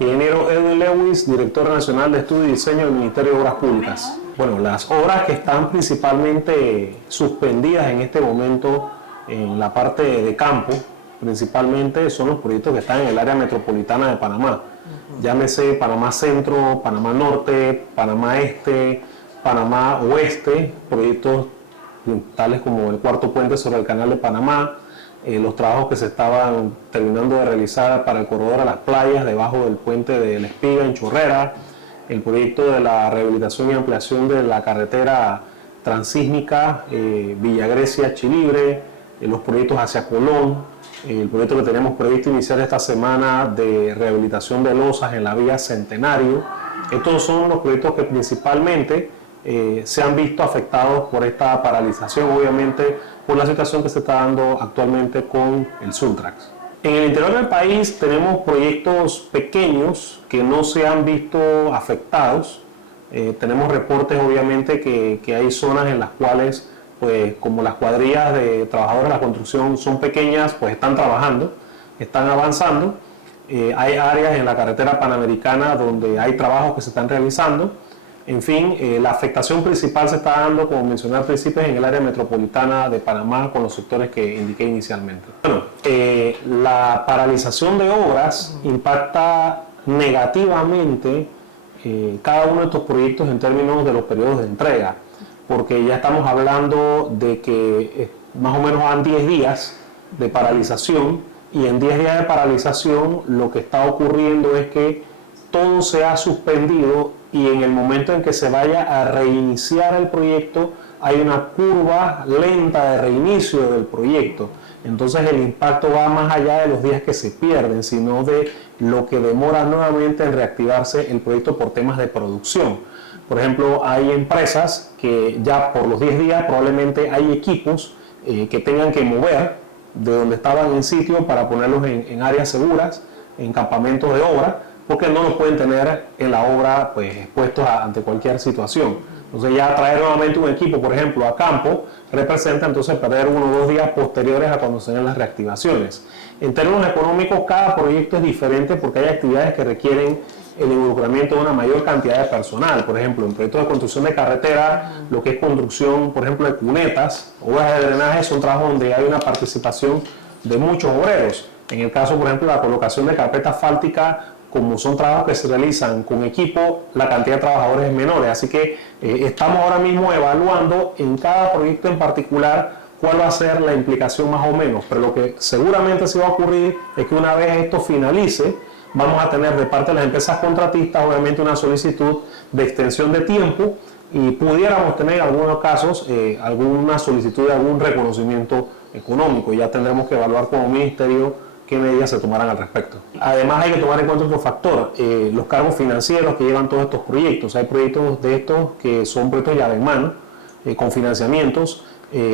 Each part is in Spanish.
Ingeniero Edwin Lewis, Director Nacional de Estudio y Diseño del Ministerio de Obras Públicas. Bueno, las obras que están principalmente suspendidas en este momento en la parte de campo, principalmente son los proyectos que están en el área metropolitana de Panamá. Llámese Panamá Centro, Panamá Norte, Panamá Este, Panamá Oeste, proyectos tales como el cuarto puente sobre el Canal de Panamá, los trabajos que se estaban terminando de realizar para el corredor a las playas debajo del puente de La Espiga en Chorrera, el proyecto de la rehabilitación y ampliación de la carretera transísmica Villa Grecia-Chilibre, los proyectos hacia Colón, el proyecto que tenemos previsto iniciar esta semana de rehabilitación de losas en la vía Centenario. Estos son los proyectos que principalmente se han visto afectados por esta paralización, obviamente por la situación que se está dando actualmente con el Sultrax. En el interior del país tenemos proyectos pequeños que no se han visto afectados. Tenemos reportes obviamente que hay zonas en las cuales, pues como las cuadrillas de trabajadores de la construcción son pequeñas, pues están trabajando, están avanzando. Hay áreas en la carretera panamericana donde hay trabajos que se están realizando. En fin, la afectación principal se está dando, como mencioné al principio, en el área metropolitana de Panamá con los sectores que indiqué inicialmente. Bueno, la paralización de obras impacta negativamente cada uno de estos proyectos en términos de los periodos de entrega, porque ya estamos hablando de que más o menos van 10 días de paralización, y en 10 días de paralización lo que está ocurriendo es que todo se ha suspendido, y en el momento en que se vaya a reiniciar el proyecto hay una curva lenta de reinicio del proyecto. Entonces el impacto va más allá de los días que se pierden, sino de lo que demora nuevamente en reactivarse el proyecto por temas de producción. Por ejemplo, hay empresas que ya por los 10 días probablemente hay equipos que tengan que mover de donde estaban en sitio para ponerlos en áreas seguras, en campamentos de obra, porque no los pueden tener en la obra pues expuestos ante cualquier situación. Entonces ya traer nuevamente un equipo, por ejemplo, a campo, representa entonces perder 1 o 2 días posteriores a cuando se den las reactivaciones. En términos económicos, cada proyecto es diferente porque hay actividades que requieren el involucramiento de una mayor cantidad de personal. Por ejemplo, en proyectos de construcción de carretera, lo que es construcción, por ejemplo, de cunetas, obras de drenaje, son trabajos donde hay una participación de muchos obreros. En el caso, por ejemplo, de la colocación de carpeta asfáltica, como son trabajos que se realizan con equipo, la cantidad de trabajadores es menor. Así que estamos ahora mismo evaluando en cada proyecto en particular cuál va a ser la implicación más o menos. Pero lo que seguramente sí va a ocurrir es que una vez esto finalice, vamos a tener de parte de las empresas contratistas obviamente una solicitud de extensión de tiempo, y pudiéramos tener en algunos casos alguna solicitud de algún reconocimiento económico. Ya tendremos que evaluar como ministerio qué medidas se tomarán al respecto. Además hay que tomar en cuenta otro factor, los cargos financieros que llevan todos estos proyectos. Hay proyectos de estos que son proyectos llave en mano, con financiamientos.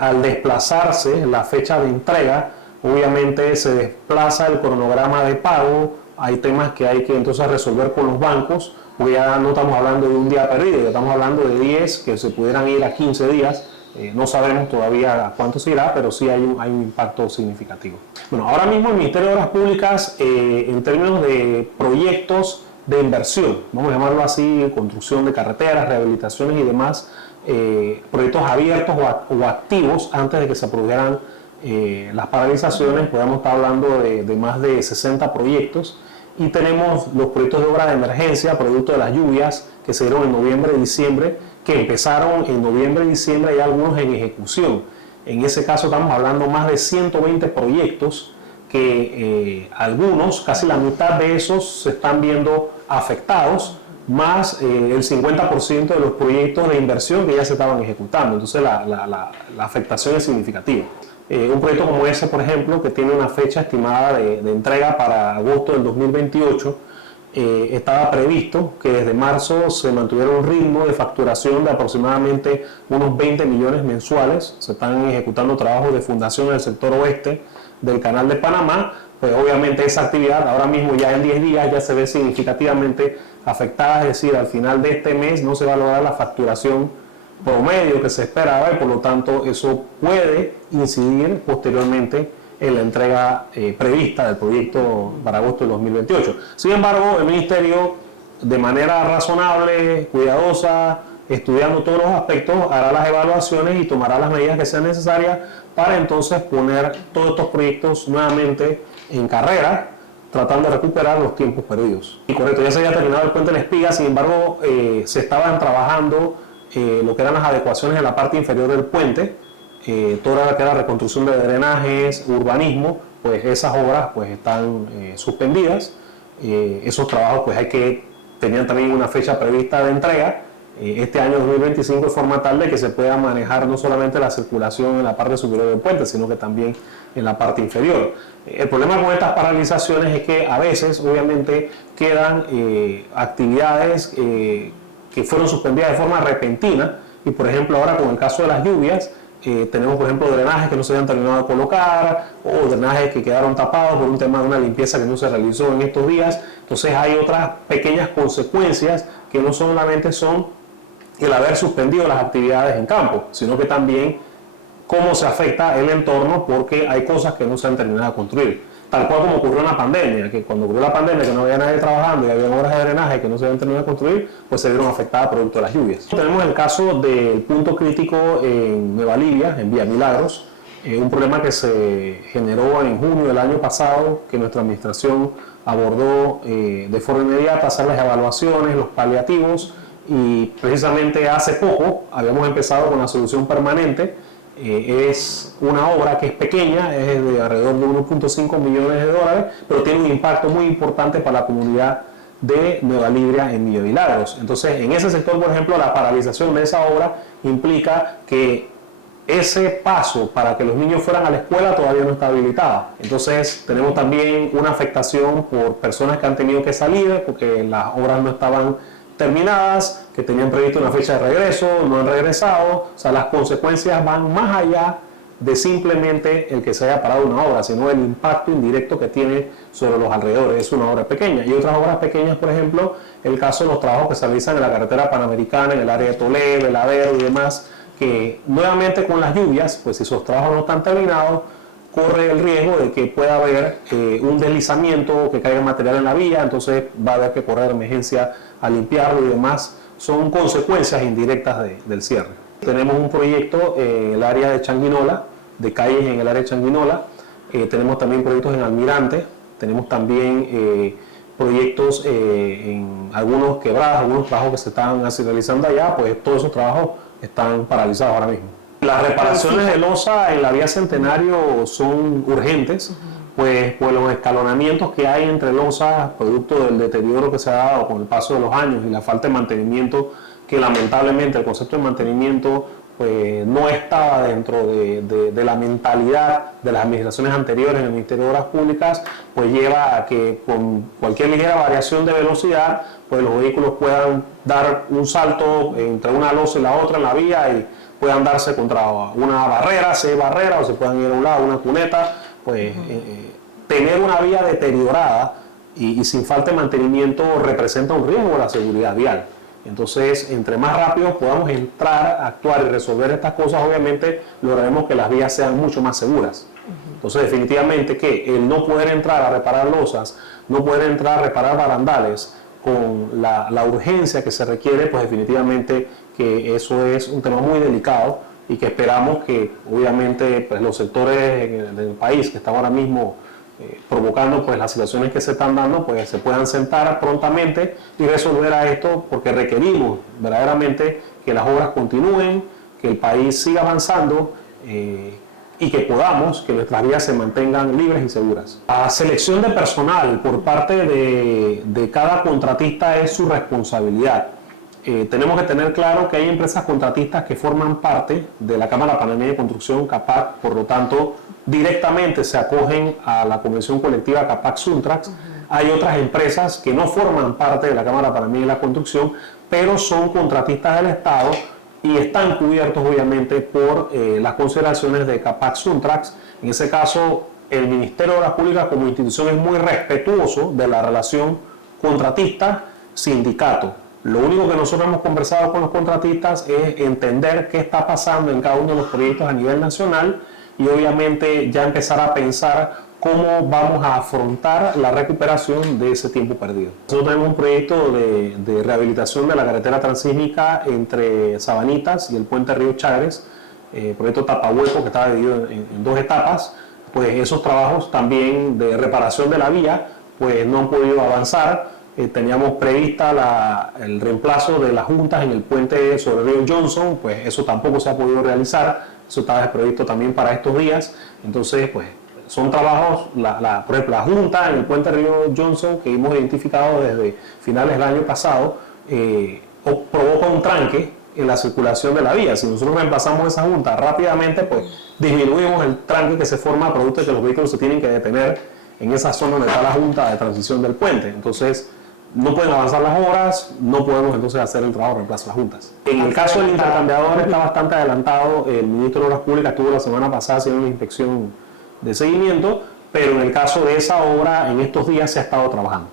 Al desplazarse la fecha de entrega, obviamente se desplaza el cronograma de pago. Hay temas que hay que entonces resolver con los bancos, porque ya no estamos hablando de un día perdido, ya estamos hablando de 10 que se pudieran ir a 15 días. No sabemos todavía a cuánto se irá, pero sí hay un impacto significativo. Bueno, ahora mismo el Ministerio de Obras Públicas, en términos de proyectos de inversión, vamos a llamarlo así, construcción de carreteras, rehabilitaciones y demás, proyectos abiertos o activos antes de que se produjeran las paralizaciones, podemos estar hablando de más de 60 proyectos, y tenemos los proyectos de obra de emergencia, producto de las lluvias que se dieron en noviembre y diciembre, que empezaron en noviembre y diciembre, y algunos en ejecución. En ese caso estamos hablando más de 120 proyectos que algunos, casi la mitad de esos, se están viendo afectados, más el 50% de los proyectos de inversión que ya se estaban ejecutando. Entonces la afectación es significativa. Un proyecto como ese, por ejemplo, que tiene una fecha estimada de entrega para agosto del 2028, estaba previsto que desde marzo se mantuviera un ritmo de facturación de aproximadamente unos 20 millones mensuales. Se están ejecutando trabajos de fundación en el sector oeste del Canal de Panamá. Pues obviamente esa actividad ahora mismo ya en 10 días ya se ve significativamente afectada, es decir, al final de este mes no se va a lograr la facturación promedio que se esperaba, y por lo tanto eso puede incidir posteriormente en la entrega prevista del proyecto para agosto de 2028. Sin embargo, el Ministerio, de manera razonable, cuidadosa, estudiando todos los aspectos, hará las evaluaciones y tomará las medidas que sean necesarias para entonces poner todos estos proyectos nuevamente en carrera, tratando de recuperar los tiempos perdidos. Y correcto, ya se había terminado el puente de la Espiga, sin embargo, se estaban trabajando lo que eran las adecuaciones en la parte inferior del puente, toda lo que era reconstrucción de drenajes, urbanismo, pues esas obras pues están suspendidas. Esos trabajos pues tenían también una fecha prevista de entrega, este año 2025, de forma tal de que se pueda manejar no solamente la circulación en la parte superior del puente, sino que también en la parte inferior. El problema con estas paralizaciones es que a veces, obviamente, quedan actividades que fueron suspendidas de forma repentina, y por ejemplo ahora con el caso de las lluvias, tenemos por ejemplo drenajes que no se habían terminado de colocar, o drenajes que quedaron tapados por un tema de una limpieza que no se realizó en estos días. Entonces hay otras pequeñas consecuencias que no solamente son el haber suspendido las actividades en campo, sino que también cómo se afecta el entorno, porque hay cosas que no se han terminado de construir. Tal cual como ocurrió en la pandemia, que cuando ocurrió la pandemia, que no había nadie trabajando y había obras de drenaje que no se habían terminado de construir, pues se vieron afectadas producto de las lluvias. Tenemos el caso del punto crítico en Nueva Libia, en Villa Milagros, un problema que se generó en junio del año pasado, que nuestra administración abordó de forma inmediata, hacer las evaluaciones, los paliativos, y precisamente hace poco habíamos empezado con la solución permanente. Es una obra que es pequeña, es de alrededor de 1.5 millones de dólares, pero tiene un impacto muy importante para la comunidad de Nueva Libia en Villa Milagros. Entonces, en ese sector, por ejemplo, la paralización de esa obra implica que ese paso para que los niños fueran a la escuela todavía no está habilitado. Entonces, tenemos también una afectación por personas que han tenido que salir porque las obras no estaban terminadas, que tenían previsto una fecha de regreso, no han regresado. O sea, las consecuencias van más allá de simplemente el que se haya parado una obra, sino el impacto indirecto que tiene sobre los alrededores. Es una obra pequeña. Y otras obras pequeñas, por ejemplo, el caso de los trabajos que se realizan en la carretera panamericana, en el área de Toledo, el Ladero y demás, que nuevamente con las lluvias, pues si esos trabajos no están terminados, corre el riesgo de que pueda haber un deslizamiento o que caiga material en la vía, entonces va a haber que correr emergencia a limpiarlo y demás. Son consecuencias indirectas del cierre. Tenemos un proyecto en el área de Changuinola, de calles en el área de Changuinola. Tenemos también proyectos en Almirante. Tenemos también proyectos en algunos quebradas, algunos trabajos que se están realizando allá, pues todos esos trabajos están paralizados ahora mismo. Las reparaciones de losa en la vía Centenario son urgentes, pues por los escalonamientos que hay entre losas, producto del deterioro que se ha dado con el paso de los años y la falta de mantenimiento, que lamentablemente el concepto de mantenimiento pues no estaba dentro de la mentalidad de las administraciones anteriores en el Ministerio de Obras Públicas, pues lleva a que con cualquier ligera variación de velocidad, pues los vehículos puedan dar un salto entre una losa y la otra en la vía y puedan darse contra una barrera, si hay barrera, o se puedan ir a un lado, una cuneta, pues tener una vía deteriorada y sin falta de mantenimiento representa un riesgo a la seguridad vial. Entonces, entre más rápido podamos entrar, actuar y resolver estas cosas, obviamente lograremos que las vías sean mucho más seguras. Entonces, definitivamente que el no poder entrar a reparar losas, no poder entrar a reparar barandales con la urgencia que se requiere, pues definitivamente que eso es un tema muy delicado y que esperamos que obviamente pues, los sectores del país que están ahora mismo provocando pues las situaciones que se están dando, pues se puedan sentar prontamente y resolver a esto, porque requerimos verdaderamente que las obras continúen, que el país siga avanzando y que podamos, que nuestras vías se mantengan libres y seguras. La selección de personal por parte de cada contratista es su responsabilidad. Tenemos que tener claro que hay empresas contratistas que forman parte de la Cámara Panameña de Construcción, CAPAC, por lo tanto, directamente se acogen a la Convención Colectiva CAPAC-Suntrax. Hay otras empresas que no forman parte de la Cámara Panameña de la Construcción, pero son contratistas del Estado y están cubiertos, obviamente, por las consideraciones de CAPAC-Suntrax. En ese caso, el Ministerio de Obras Públicas como institución es muy respetuoso de la relación contratista-sindicato. Lo único que nosotros hemos conversado con los contratistas es entender qué está pasando en cada uno de los proyectos a nivel nacional y obviamente ya empezar a pensar cómo vamos a afrontar la recuperación de ese tiempo perdido. Nosotros tenemos un proyecto de rehabilitación de la carretera transísmica entre Sabanitas y el puente Río Chagres, proyecto Tapahueco, que estaba dividido en dos etapas. Pues esos trabajos también de reparación de la vía pues no han podido avanzar. Teníamos prevista el reemplazo de las juntas en el puente sobre el río Johnson, pues eso tampoco se ha podido realizar, eso estaba previsto también para estos días. Entonces pues son trabajos, por ejemplo, la junta en el puente río Johnson, que hemos identificado desde finales del año pasado, provoca un tranque en la circulación de la vía. Si nosotros reemplazamos esa junta rápidamente, pues disminuimos el tranque que se forma producto de que los vehículos se tienen que detener en esa zona donde está la junta de transición del puente. Entonces, no pueden avanzar las obras, no podemos entonces hacer el trabajo de reemplazo de las juntas. En el caso del intercambiador está bastante adelantado. El ministro de Obras Públicas estuvo la semana pasada haciendo una inspección de seguimiento, pero en el caso de esa obra, en estos días se ha estado trabajando.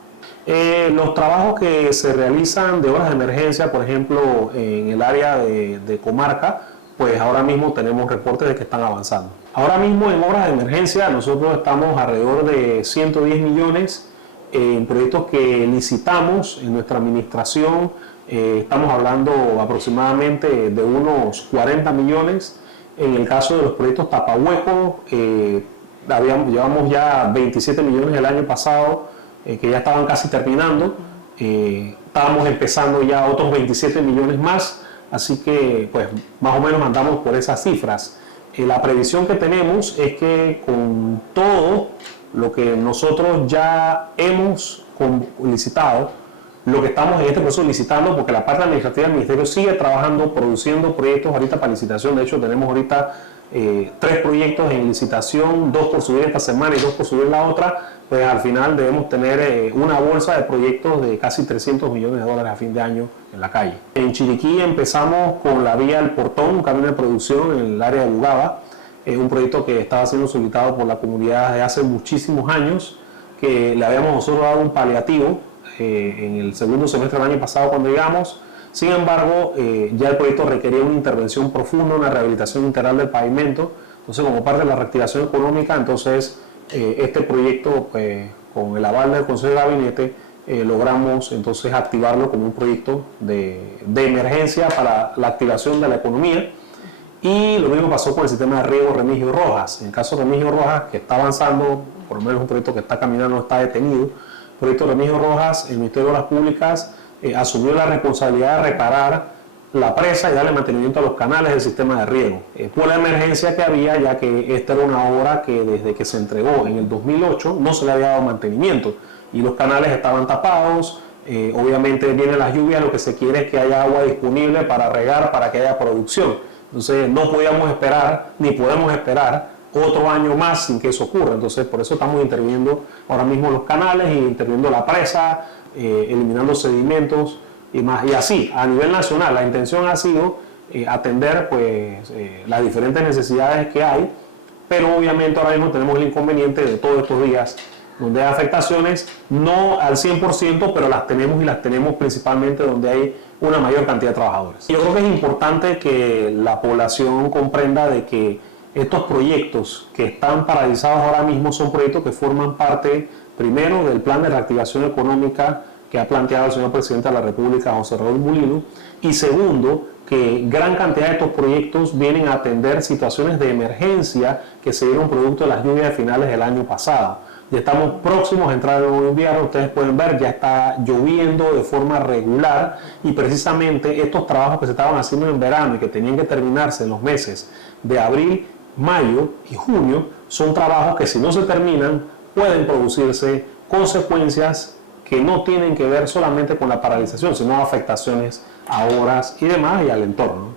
Los trabajos que se realizan de obras de emergencia, por ejemplo, en el área de comarca, pues ahora mismo tenemos reportes de que están avanzando. Ahora mismo en obras de emergencia nosotros estamos alrededor de 110 millones en proyectos que licitamos en nuestra administración. Estamos hablando aproximadamente de unos 40 millones. En el caso de los proyectos Tapahueco, llevamos ya 27 millones el año pasado, que ya estaban casi terminando. Estábamos empezando ya otros 27 millones más, así que pues más o menos andamos por esas cifras. La previsión que tenemos es que con todo lo que nosotros ya hemos licitado, lo que estamos en este proceso licitando, porque la parte administrativa del ministerio sigue trabajando, produciendo proyectos ahorita para licitación. De hecho, tenemos ahorita 3 proyectos en licitación, 2 por subir esta semana y 2 por subir la otra. Pues al final debemos tener una bolsa de proyectos de casi 300 millones de dólares a fin de año en la calle. En Chiriquí empezamos con la vía El Portón, un camino de producción en el área de Bugaba, un proyecto que estaba siendo solicitado por la comunidad de hace muchísimos años, que le habíamos nosotros dado un paliativo en el segundo semestre del año pasado cuando llegamos. Sin embargo, ya el proyecto requería una intervención profunda, una rehabilitación integral del pavimento. Entonces, como parte de la reactivación económica, entonces este proyecto, pues, con el aval del Consejo de Gabinete, logramos entonces activarlo como un proyecto de emergencia para la activación de la economía. Y lo mismo pasó con el sistema de riego Remigio Rojas. En el caso de Remigio Rojas, que está avanzando, por lo menos un proyecto que está caminando, no está detenido. El proyecto Remigio Rojas, el Ministerio de Obras Públicas asumió la responsabilidad de reparar la presa y darle mantenimiento a los canales del sistema de riego. Por la emergencia que había, ya que esta era una obra que desde que se entregó en el 2008 no se le había dado mantenimiento y los canales estaban tapados. Obviamente vienen las lluvias, lo que se quiere es que haya agua disponible para regar, para que haya producción. Entonces no podíamos esperar, ni podemos esperar otro año más sin que eso ocurra. Entonces por eso estamos interviniendo ahora mismo los canales y interviniendo la presa, eliminando sedimentos y más. Y así, a nivel nacional, la intención ha sido atender pues, las diferentes necesidades que hay, pero obviamente ahora mismo tenemos el inconveniente de todos estos días donde hay afectaciones, no al 100%, pero las tenemos y las tenemos principalmente donde hay una mayor cantidad de trabajadores. Yo creo que es importante que la población comprenda de que estos proyectos que están paralizados ahora mismo son proyectos que forman parte, primero, del plan de reactivación económica que ha planteado el señor presidente de la República, José Raúl Mulino, y segundo, que gran cantidad de estos proyectos vienen a atender situaciones de emergencia que se dieron producto de las lluvias de finales del año pasado. Ya estamos próximos a entrar en un invierno, ustedes pueden ver, ya está lloviendo de forma regular y precisamente estos trabajos que se estaban haciendo en verano y que tenían que terminarse en los meses de abril, mayo y junio, son trabajos que si no se terminan pueden producirse consecuencias que no tienen que ver solamente con la paralización, sino afectaciones a obras y demás y al entorno.